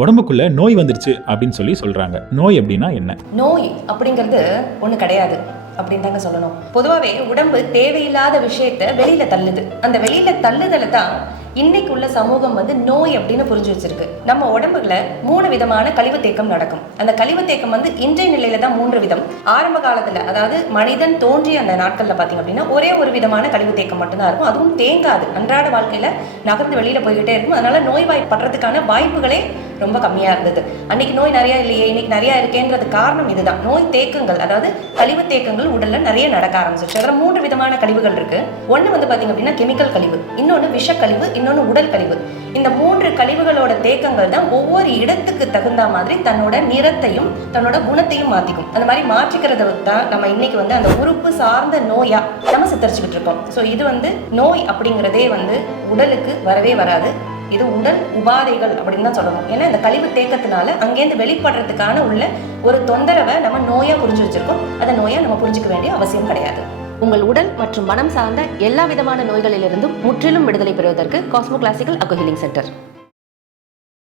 உடம்புக்குள்ள நோய் வந்துருச்சு அப்படின்னு சொல்றாங்க. நோய் அப்படின்னா என்ன? நோய் அப்படிங்கிறது ஒண்ணு கிடையாது அப்படின்னு தாங்க சொல்லணும். பொதுவாகவே உடம்பு தேவையில்லாத விஷயத்த வெளியில தள்ளுது. அந்த வெளியில தள்ளுதலை தான் இன்னைக்கு உள்ள சமூகம் நோய் அப்படின்னு புரிஞ்சு வச்சிருக்கு. நம்ம உடம்புல 3 விதமான கழிவு தேக்கம் நடக்கும். அந்த கழிவு தேக்கம் இன்றைய நிலையில தான் 3 விதம். ஆரம்ப காலத்துல, அதாவது மனிதன் தோன்றிய அந்த நாட்கள்ல பாத்தீங்க அப்படின்னா ஒரே ஒரு விதமான கழிவு தேக்கம் மட்டும்தான் இருக்கும். அதுவும் தேங்காது. அன்றாட வாழ்க்கையில நகர்ந்து வெளியில போய்கிட்டே இருக்கும். அதனால நோய்வாய்ப்படுறதுக்கான வாய்ப்புகளே ரொம்ப கம்மியா இருந்தது. அன்னைக்கு நோய் நிறைய இல்லையே, இன்னைக்கு நிறைய இருக்கேன்றது காரணம் இதுதான். நோய் தேக்கங்கள், அதாவது கழிவு தேக்கங்கள் உடல்ல நிறைய நடக்க ஆரம்பிச்சிருச்சு. அதுல 3 விதமான கழிவுகள் இருக்கு. ஒண்ணு பாத்தீங்க அப்படின்னா கெமிக்கல் கழிவு, இன்னொன்னு விஷக்கழிவு, இன்னொன்னு உடல் கழிவு. இந்த 3 கழிவுகளோட தேக்கங்கள் தான் ஒவ்வொரு இடத்துக்கு தகுந்த மாதிரி தன்னோட நிறத்தையும் தன்னோட குணத்தையும் மாத்திக்கும். அந்த மாதிரி மாற்றிக்கிறது தான் நம்ம இன்னைக்கு அந்த உறுப்பு சார்ந்த நோயா நம்ம சித்தரிச்சுக்கிட்டு இருக்கோம். ஸோ இது நோய் அப்படிங்கிறதே உடலுக்கு வரவே வராது. இது உடல் உபாதைகள் அப்படின்னு தான் சொல்லணும். ஏன்னா இந்த கழிவு தேக்கத்தினால அங்கேருந்து வெளிப்படுறதுக்கான உள்ள ஒரு தொந்தரவை நம்ம நோயா புரிஞ்சு வச்சிருக்கோம். அதை நோயா நம்ம புரிஞ்சுக்க வேண்டிய அவசியம் கிடையாது. உங்கள் உடல் மற்றும் மனம் சார்ந்த எல்லா விதமான நோய்களிலிருந்தும் முற்றிலும் விடுதலை பெறுவதற்கு Cosmo classical Aqua healing centre.